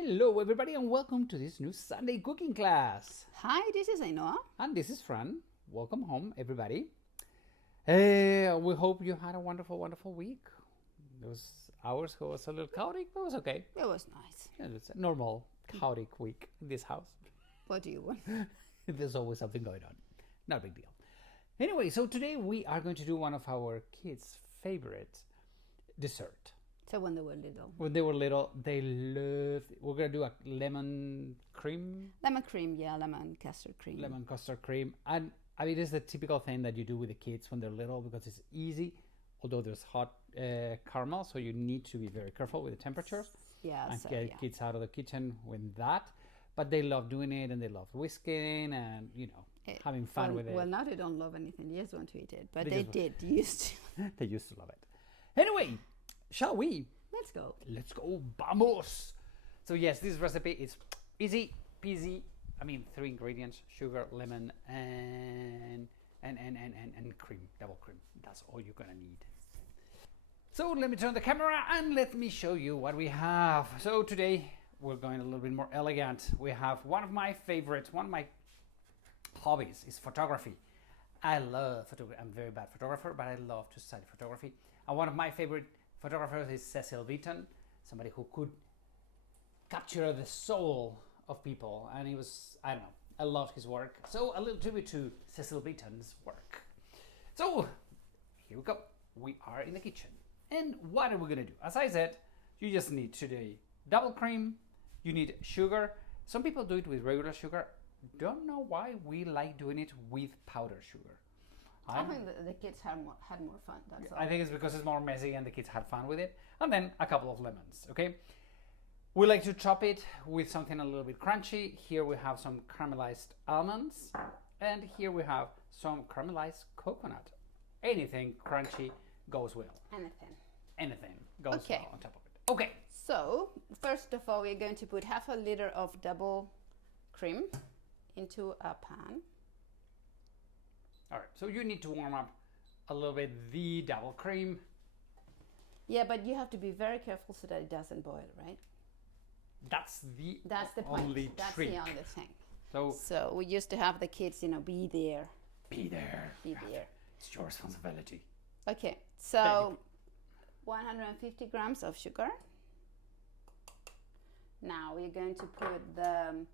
Hello everybody and welcome to this new Sunday cooking class. Hi, this is Ainhoa. And this is Fran. Welcome home everybody. We hope you had a wonderful week. Ours was a little chaotic, but it was okay. It was nice. Yeah, it's a normal chaotic week in this house. What do you want? There's always something going on. Not a big deal. Anyway, so today we are going to do one of our kids' favorite dessert. So when they were little. When they were little, they loved. We're gonna do a lemon cream. Lemon cream, yeah, lemon custard cream. Lemon custard cream, and I mean it's the typical thing that you do with the kids when they're little because it's easy. Although there's hot caramel, so you need to be very careful with the temperatures. Yeah, and so, get kids out of the kitchen with that. But they love doing it, and they love whisking, and having fun with it. Well, now they don't love anything; they just want to eat it. But they did used to. They used to love it. Anyway, shall we? Let's go. Let's go, vamos! So yes, this recipe is easy peasy. I mean, 3 ingredients: sugar, lemon, and cream, double cream. That's all you're gonna need. So let me turn the camera and let me show you what we have. So today we're going a little bit more elegant. We have one of my favorites, one of my hobbies is photography. I love photography. I'm a very bad photographer, but I love to study photography. And one of my favorite photographers is Cecil Beaton, somebody who could capture the soul of people. And he was, I don't know, I loved his work. So a little tribute to Cecil Beaton's work. So here we go. We are in the kitchen. And what are we gonna do? As I said, you just need today double cream, you need sugar. Some people do it with regular sugar. Don't know why we like doing it with powdered sugar. I think the kids had more fun. That's all. I think it's because it's more messy and the kids had fun with it. And then a couple of lemons, okay? We like to chop it with something a little bit crunchy. Here we have some caramelized almonds. And here we have some caramelized coconut. Anything crunchy goes well. Anything goes well on top of it. Okay. So, first of all, we're going to put half a liter of double cream into a pan. All right, so you need to warm up a little bit the double cream. Yeah, but you have to be very careful so that it doesn't boil, right? That's the point. Only That's trick. the only thing. So we used to have the kids, be there. Be there. Be there. It's your responsibility. Okay, so 150 grams of sugar. Now we're going to put the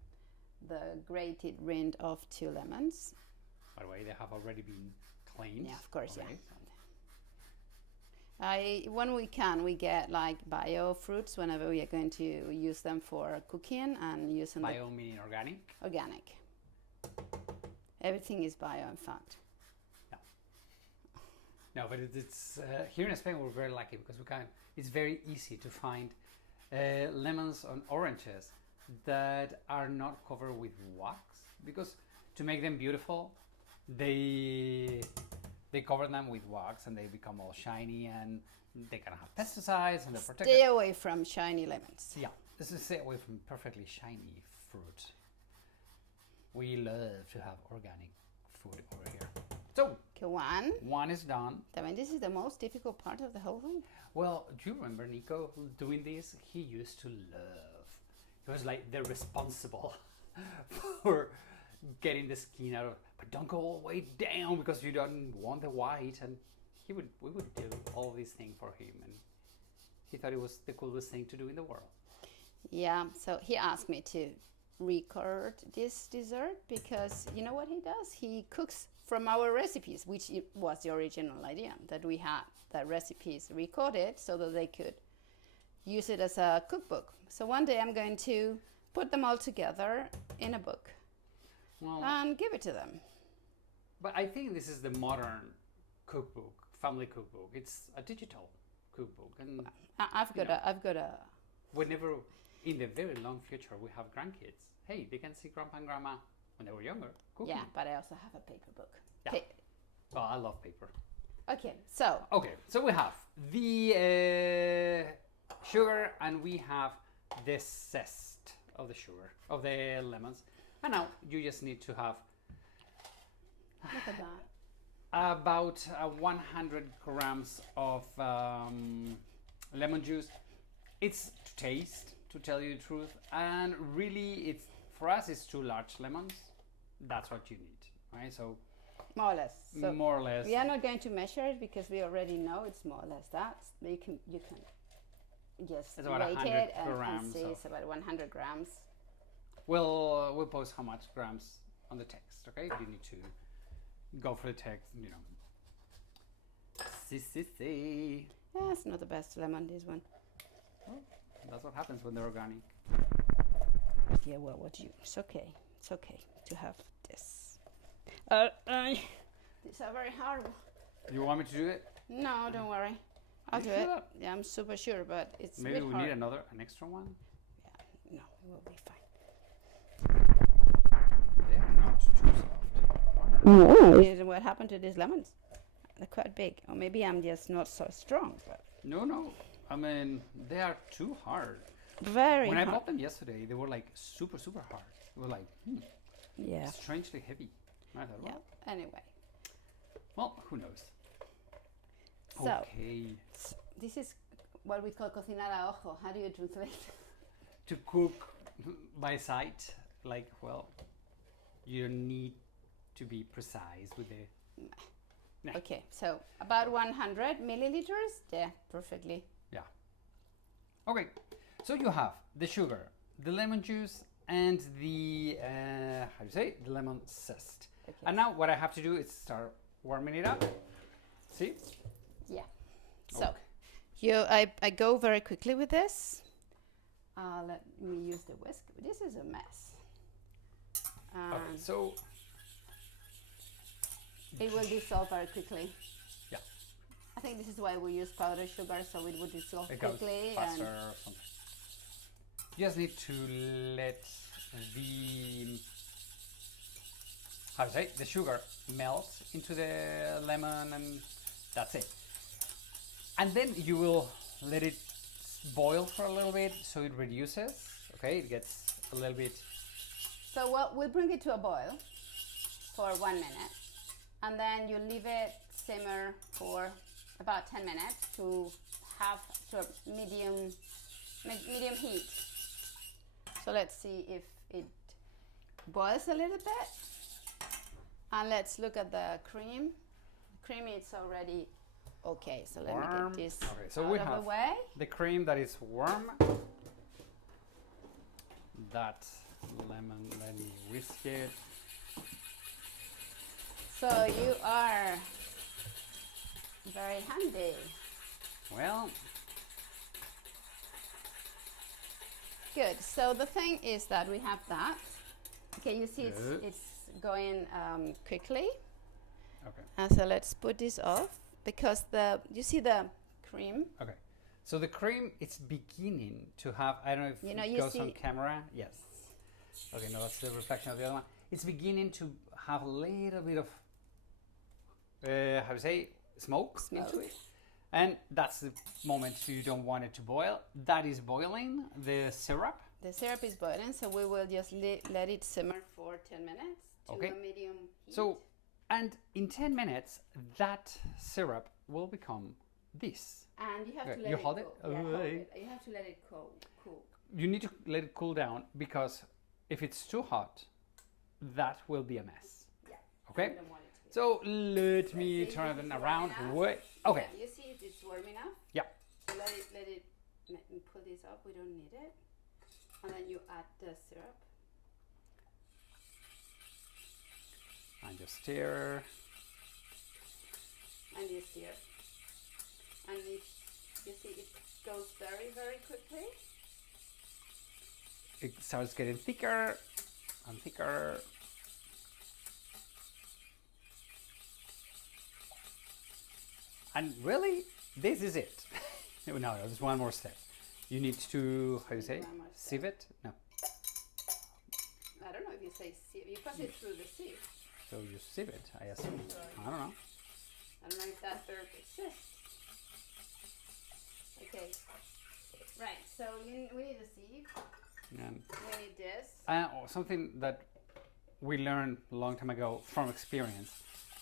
grated rind of 2 lemons. By the way, they have already been cleaned. Yeah, of course, already. Yeah. When we can, we get like bio fruits whenever we are going to use them for cooking and using bio meaning organic? Organic. Everything is bio, in fact. No, but it's here in Spain we're very lucky because it's very easy to find lemons and oranges that are not covered with wax, because to make them beautiful they cover them with wax and they become all shiny and they can have pesticides and they're protected. Stay away from shiny lemons. Yeah, this is stay away from perfectly shiny fruit. We love to have organic food over here. So one is done. I mean, this is the most difficult part of the whole thing. Well, do you remember Nico doing this? He used to love. He was like the responsible for getting the skin out of. But don't go all the way down because you don't want the white. And we would do all these things for him, and he thought it was the coolest thing to do in the world. Yeah. So he asked me to record this dessert because you know what he does? He cooks from our recipes, which was the original idea, that we had the recipes recorded so that they could use it as a cookbook. So one day I'm going to put them all together in a book and give it to them. But I think this is the modern cookbook, family cookbook. It's a digital cookbook, and I've got a. Whenever in the very long future we have grandkids, hey, they can see grandpa and grandma when they were younger cooking. Yeah, but I also have a paper book. Yeah. Well, I love paper. Okay, so we have the sugar and we have the zest of the sugar, of the lemons. And now you just need to have look at that. About 100 grams of lemon juice. It's to to tell you the truth. And really, it's for us, it's 2 large lemons. That's what you need, right? So more or less. So more or less. we are not going to measure it because we already know it's more or less that. But you can just It's about rate 100 it and grams see of- it's about 100 grams. We'll post how much grams on the text, okay? You need to go for the text, you know. See. Yeah, it's not the best lemon, this one. Well, that's what happens when they're organic. Yeah, well, it's okay. It's okay to have this. These are very hard. You want me to do it? No, don't worry. I'll do You it. sure? Yeah, I'm super sure, but it's Maybe a bit we hard. need an extra one. No, it will be fine. They're not too soft. Yeah, what happened to these lemons? They're quite big. Or maybe I'm just not so strong, but No. I mean, they are too hard. very When I hard. bought them yesterday, they were like super hard. They were like Yeah. strangely heavy. I thought, Yeah. Anyway, well, who knows? so Okay. this is what we call cocinar a ojo. How do you translate? To cook by sight, like, well, you don't need to be precise with the. Yeah. Okay, so about 100 milliliters. Yeah, perfectly. Yeah. Okay, so you have the sugar, the lemon juice, and the how do you say the lemon zest. Okay. And now what I have to do is start warming it up. See? Yeah. So Okay. I go very quickly with this. Let me use the whisk. This is a mess. Okay, so It will dissolve very quickly. yeah, I think this is why we use powdered sugar, so it would dissolve it goes quickly. faster or something. You just need to let the how to say the sugar melt into the lemon, and that's it. And then you will let it boil for a little bit so it reduces. Okay, it gets a little bit. So we'll bring it to a boil for 1 minute, and then you leave it simmer for about 10 minutes to have to a medium heat. So let's see if it boils a little bit, and let's look at the cream. Cream is already okay. So let me Warm. get this Okay, so out we of have the way. the cream that is warm. That lemon, let me whisk it. So you are very handy. Well, Good. So the thing is that we have that. Okay, you see Good. it's going quickly. okay, And so let's put this off because you see the cream. okay. So the cream, it's beginning to have, I don't know if You know, it you goes on see- camera. Yes. Okay, no, that's the reflection of the other one. It's beginning to have a little bit of, how to say, smoke into Smoke. it. And that's the moment you don't want it to boil. That is boiling, the syrup. The syrup is boiling, so we will just let it simmer for 10 minutes to Okay. a medium heat. So, and in 10 minutes, that syrup will become this. and you have Okay, to let you it hold cool. it? Yeah, hold Okay. it. You have to let it cool. You need to let it cool down because if it's too hot, that will be a mess. Yeah. Okay? We don't want it to be. So let me see turn if it it's around. warm enough. Wait. Okay. Yeah, you see if it's warm enough? Yeah. So let it pull this up. We don't need it. And then you add the syrup. And just stir. And you stir. And you see it goes very, very quickly. It starts getting thicker and thicker. And really, this is it. No, there's one more step. You need to, how do you say, One more step. sieve it? No. I don't know if you say sieve. You pass it through the sieve. So you sieve it, I assume. I don't know. I don't know if that verb exists. Okay. Right. So we need a sieve. And We need this. something that we learned a long time ago from experience.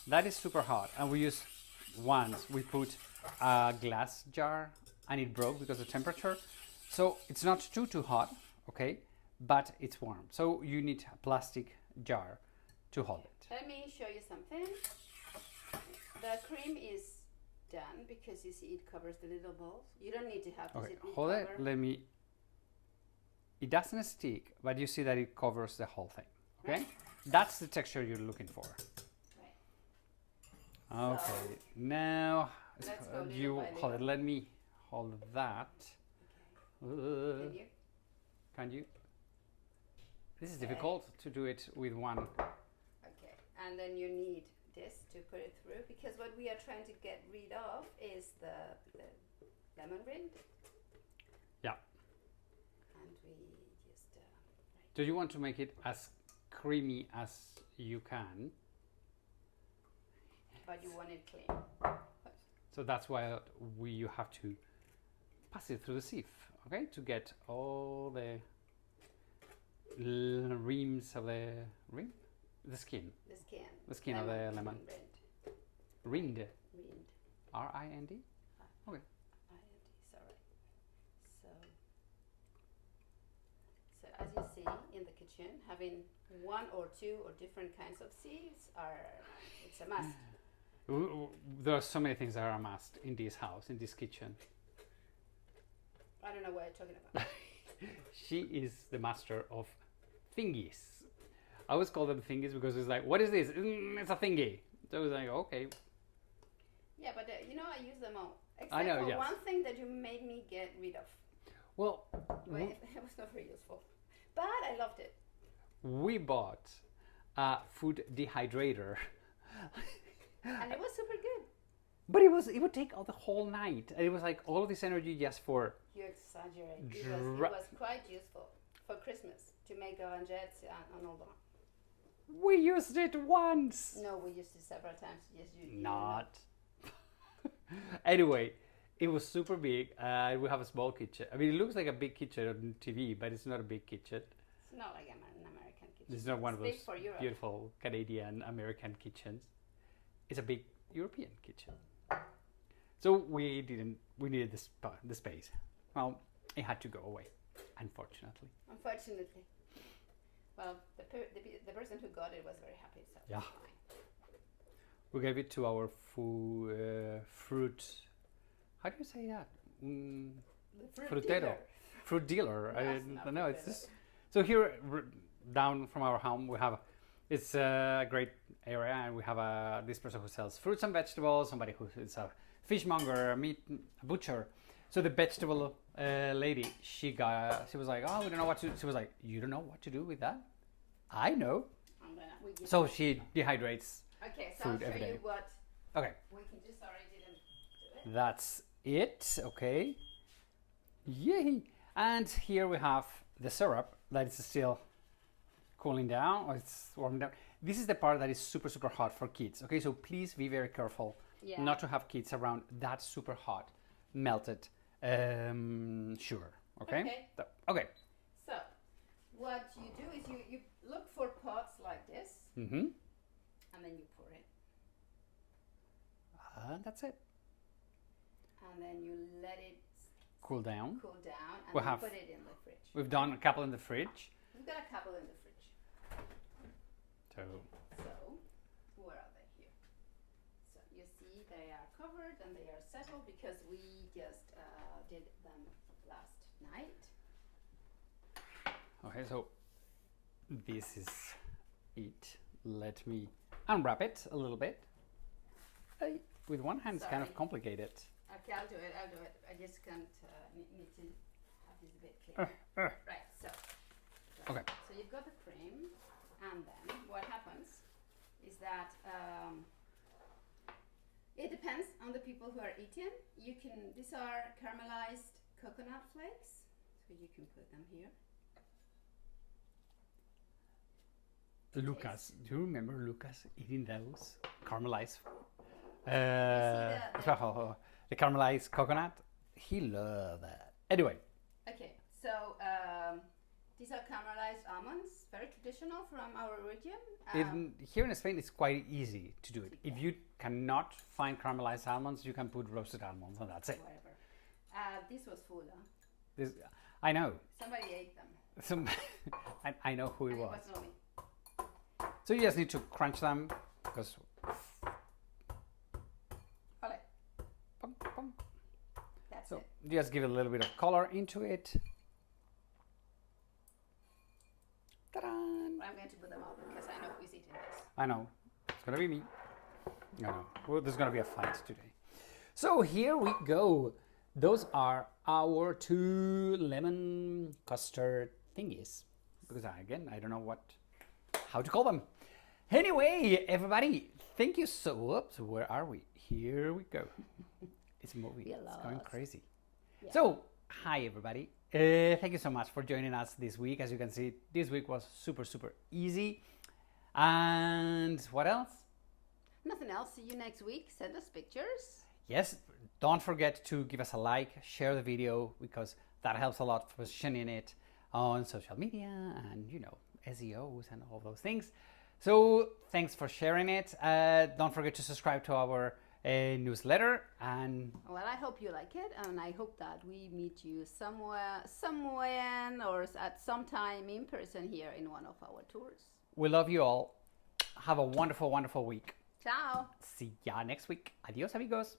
That is super hot, and we use once we put a glass jar and it broke because of temperature. So it's not too hot, okay, but it's warm. So you need a plastic jar to hold it. Let me show you something. The cream is done because you see it covers the little balls. You don't need to have Okay, this. hold it. Let me. It doesn't stick, but you see that it covers the whole thing. Okay, Right. That's the texture you're looking for. Right. Okay, now let's go little you by hold it. little. Let me hold that. Can you? Can you? This is Okay. difficult to do it with one. Okay, and then you need this to put it through because what we are trying to get rid of is the lemon rind. Yeah. And we just right. Do you want to make it as creamy as you can? But you want it clean. So that's why you have to pass it through the sieve, okay, to get all the reams of the the skin. The skin. The skin of the lemon. Rind. Rind. Rind. R-I-N-D? Okay. Sorry. So as you see in the kitchen, having one or two or different kinds of sieves it's a must. There are so many things that are a must in this house, in this kitchen. I don't know what you're talking about. She is the master of thingies. I always call them thingies because it's like, what is this? It's a thingy. So I was like, okay. Yeah, but I use them all. Except I know, for yes. one thing that you made me get rid of. Well, It was not very useful. But I loved it. we bought a food dehydrator. And it was super good. But it would take all the whole night. And it was like all of this energy just for... You exaggerate. It was quite useful for Christmas to make orangettes and all that. We used it once! No, we used it several times. Yes, you Not. Anyway, it was super big. We have a small kitchen. I mean, it looks like a big kitchen on TV, but it's not a big kitchen. It's not like an American kitchen. It's not one of big those for Europe. beautiful Canadian American kitchens. It's a big European kitchen. So we needed the space. Well, it had to go away, unfortunately. Unfortunately. Well, the person who got it was very happy. So Yeah. it's fine. We gave it to our fruit. How do you say that? The Frutero. Fruit dealer. Yes, I don't know. It's frutero. just so here down from our home we have. It's a great area, and we have this person who sells fruits and vegetables. Somebody who is a fishmonger, a butcher. So the vegetable lady, she was like, oh, we don't know what to do. She was like, you don't know what to do with that? I know. So she dehydrates Okay, so food I'll every show day. you what Okay, we can do. Sorry, I didn't do it. that's it. Okay. Yay! And here we have the syrup that is still cooling down, or it's warming down. This is the part that is super, super hot for kids. Okay, so please be very careful not to have kids around that super hot melted sugar. Okay? Okay. So, what you do is you look for pots like this, Mm-hmm. and then you pour it. And that's it. And then you let it Cool down. cool down, and We'll then have- put it in the fridge. We've done a couple in the fridge. We've got a couple in the fridge. So So, where are they? Here. So, you see they are covered and they are settled because we just did them last night. okay, so this is it. Let me unwrap it a little bit. With one hand, it's kind of Sorry. complicated. Okay, I'll do it. I just can't need to have this a bit clear. Right, so. Okay. So you've got the cream, and then what happens is that it depends on the people who are eating. These are caramelized coconut flakes, so you can put them here. Lucas, do you remember Lucas eating those caramelized? The caramelized coconut. He loved that. Anyway, Okay, so these are caramelized almonds, very traditional from our region. here in Spain, it's quite easy to do it. If you cannot find caramelized almonds, you can put roasted almonds, and that's it. Whatever. This was full, huh? I know. Somebody ate them. Some, I know who it And was. it wasn't me. So you just need to crunch them because. Ole. Bum, bum. That's So it. just give a little bit of color into it. Ta-da! I'm going to put them out because I know who's eating this. I know. It's gonna be me. I know. Well, there's gonna be a fight today. So here we go. Those are our 2 lemon custard thingies. Because I don't know how to call them. Anyway, everybody, thank you so. So where are we? Here we go. It's moving. We are It's going lost. crazy. Yeah. So hi everybody. Thank you so much for joining us this week. As you can see, this week was super easy. And what else? Nothing else. See you next week. Send us pictures. Yes, don't forget to give us a like, share the video, because that helps a lot for positioning it on social media and, you know, SEOs and all those things. So thanks for sharing it. Don't forget to subscribe to our newsletter. And Well, I hope you like it, and I hope that we meet you somewhere, or at some time in person here in one of our tours. we love you all. Have a wonderful week. Ciao. See ya next week. Adios, amigos.